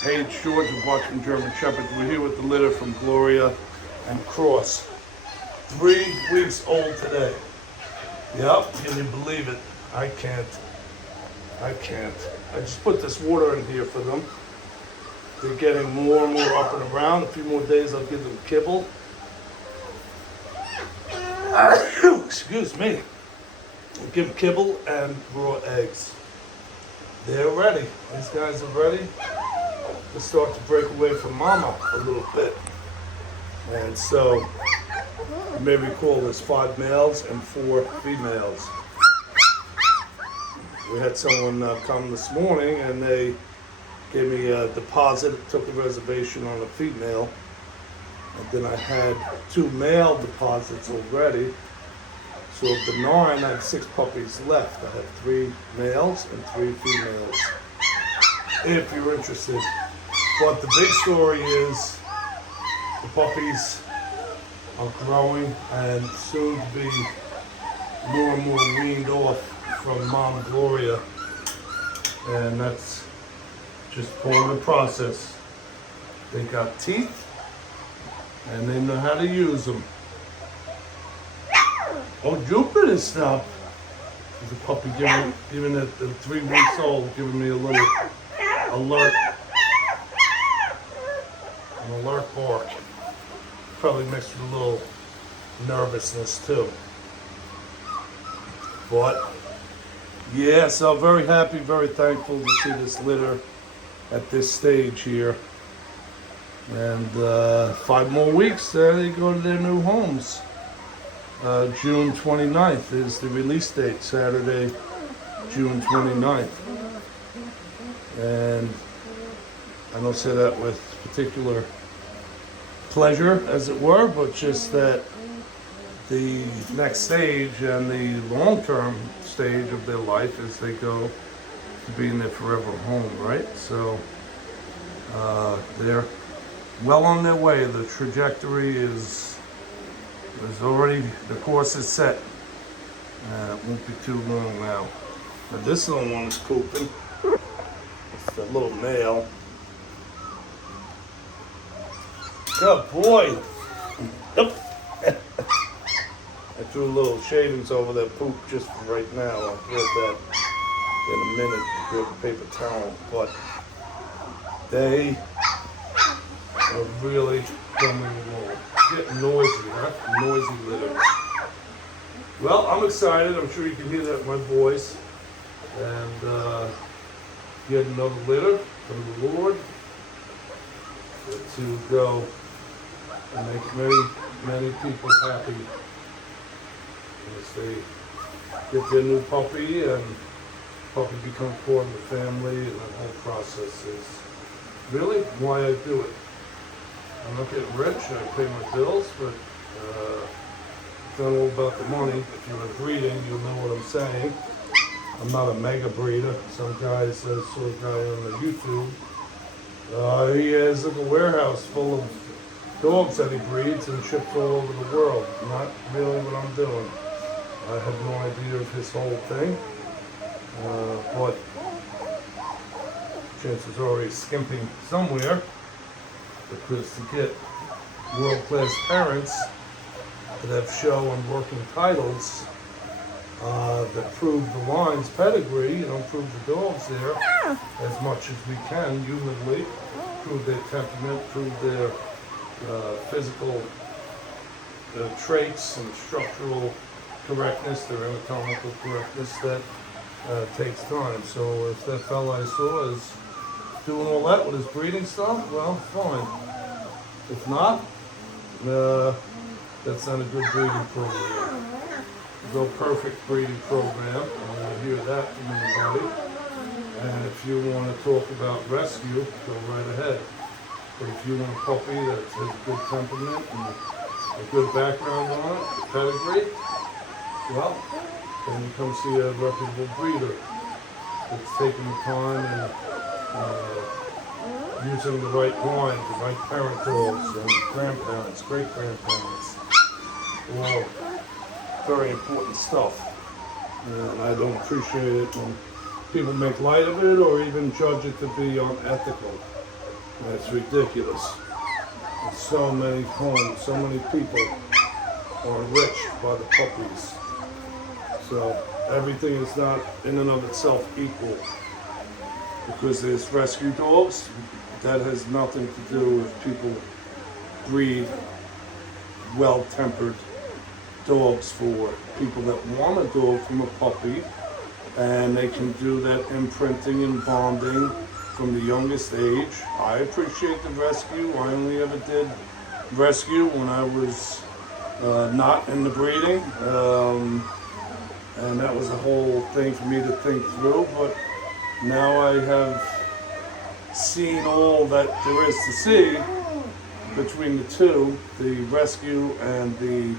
Hey, it's George with Watchman German Shepherds. We're here with the litter from Gloria and Cross. 3 weeks old today. Yep, can you believe it? I can't. I just put this water in here for them. They're getting more and more up and around. A few more days I'll give them kibble. Excuse me. I'll give them kibble and raw eggs. They're ready. These guys are ready to start to break away from mama a little bit. And so you may recall there's 5 males and 4 females. We had someone come this morning and they gave me a deposit, took a reservation on a female, and then I had 2 male deposits already. So of the 9, I have 6 puppies left. I have 3 males and 3 females, if you're interested. But the big story is the puppies are growing and soon to be more and more weaned off from Mom Gloria. And that's just part of the process. They got teeth and they know how to use them. Oh, Jupiter stopped. There's a puppy giving it 3 weeks old, giving me a little alert. An alert bark. Probably mixed with a little nervousness too. But yeah, so very happy, very thankful to see this litter at this stage here. And 5 more weeks, they go to their new homes. June 29th is the release date, Saturday, June 29th. And I don't say that with particular pleasure, as it were, but just that the next stage and the long-term stage of their life is they go to being their forever home, right? So they're well on their way. The trajectory is already, the course is set. It won't be too long now. But this little one is pooping. It's the little male. Good boy. Yep. I threw little shavings over that poop just for right now. I'll grab that in a minute, grab a paper towel. But they are really coming along. Getting noisy, huh? Noisy litter. Well, I'm excited. I'm sure you can hear that in my voice. And get another litter from the Lord to go and make many people happy as they get their new puppy and puppy becomes part of the family, and that whole process is really why I do it. I'm not getting rich, I pay my bills, but it's not all about the money. If you're breeding, you'll know what I'm saying. I'm not a mega breeder. Some guy says, saw a guy on the YouTube, he has like a warehouse full of dogs that he breeds and ships all over the world. Not really what I'm doing. I have no idea of his whole thing, but chances are he's skimping somewhere, because to get world-class parents that have show and working titles that prove the line's pedigree, prove the dogs there as much as we can humanly, prove their temperament, prove their physical traits and structural correctness, their anatomical correctness, that takes time. So if that fella I saw is doing all that with his breeding stuff, well, fine. If not, that's not a good breeding program. No perfect breeding program. I don't want to hear that from anybody. And if you want to talk about rescue, go right ahead. But if you want a puppy that has a good temperament and a good background on it, a pedigree, well, then you come see a reputable breeder that's taking the time and using the right line, the right parent dogs and grandparents, great-grandparents. All very important stuff. And I don't appreciate it when people make light of it or even judge it to be unethical. That's ridiculous. And so many homes, so many people are enriched by the puppies. So everything is not in and of itself equal. Because there's rescue dogs, that has nothing to do with people breed well-tempered dogs for people that want a dog from a puppy, and they can do that imprinting and bonding from the youngest age. I appreciate the rescue. I only ever did rescue when I was not in the breeding, and that was a whole thing for me to think through, but now I have seen all that there is to see between the two, the rescue and the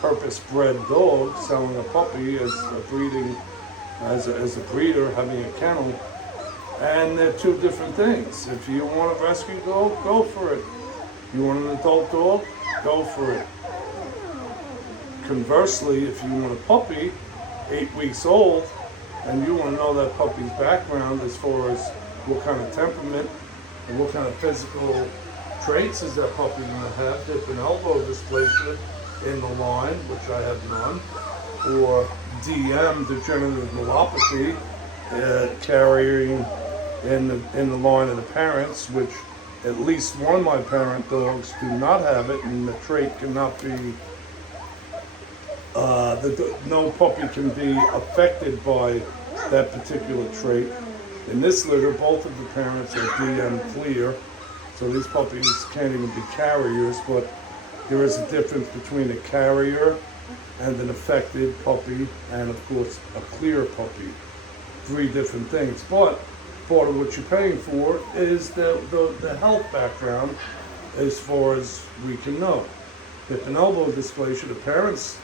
purpose-bred dog, selling a puppy as a breeding, as a breeder, having a kennel, and they're two different things. If you want a rescue dog, go for it. You want an adult dog, go for it. Conversely, if you want a puppy, 8 weeks old, and you want to know that puppy's background as far as what kind of temperament and what kind of physical traits is that puppy going to have, hip and elbow dysplasia in the line, which I have none, or DM, degenerative neuropathy, carrying in the line of the parents, which at least one of my parent dogs do not have it, and the trait cannot be, no puppy can be affected by that particular trait. In this litter, both of the parents are DM clear, so these puppies can't even be carriers, but there is a difference between a carrier and an affected puppy, and of course a clear puppy. 3 different things, but part of what you're paying for is the health background as far as we can know. Hip and elbow dysplasia, the parents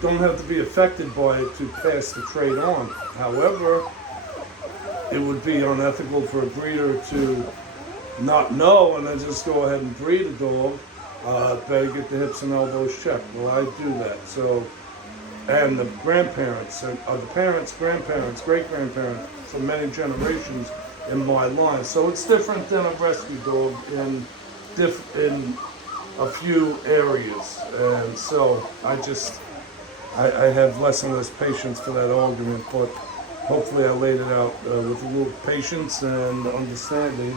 don't have to be affected by it to pass the trait on. However, it would be unethical for a breeder to not know and then just go ahead and breed a dog. Better get the hips and elbows checked. Well, I do that. So, and the grandparents, the parents, grandparents, great-grandparents, for many generations in my line. So it's different than a rescue dog in a few areas. And so I have less and less patience for that argument, but hopefully I laid it out with a little patience and understanding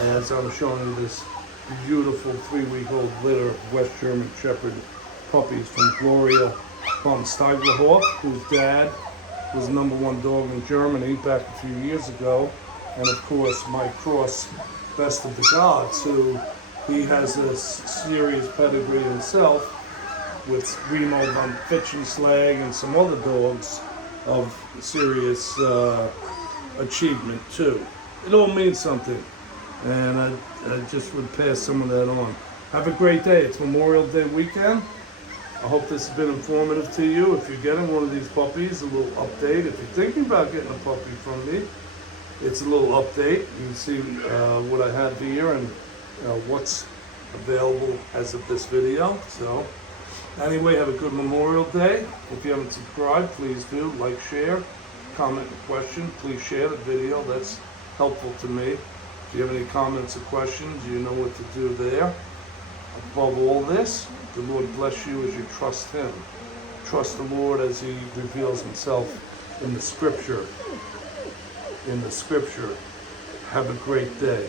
as I'm showing you this beautiful 3-week-old litter of West German Shepherd puppies from Gloria von Steigerhoff, whose dad was #1 dog in Germany back a few years ago, and of course my cross Best of the Gods, who he has a serious pedigree himself with Remo von Fichtenschlag and some other dogs of serious achievement too. It all means something, and I just would pass some of that on. Have a great day. It's Memorial Day weekend. I hope this has been informative to you. If you're getting one of these puppies, a little update. If you're thinking about getting a puppy from me, it's a little update. You can see what I have here and what's available as of this video. So anyway, have a good Memorial Day. If you haven't subscribed, please do. Like, share, comment, and question. Please share the video. That's helpful to me. If you have any comments or questions, you know what to do there. Above all this, the Lord bless you as you trust Him. Trust the Lord as He reveals Himself in the Scripture. Have a great day.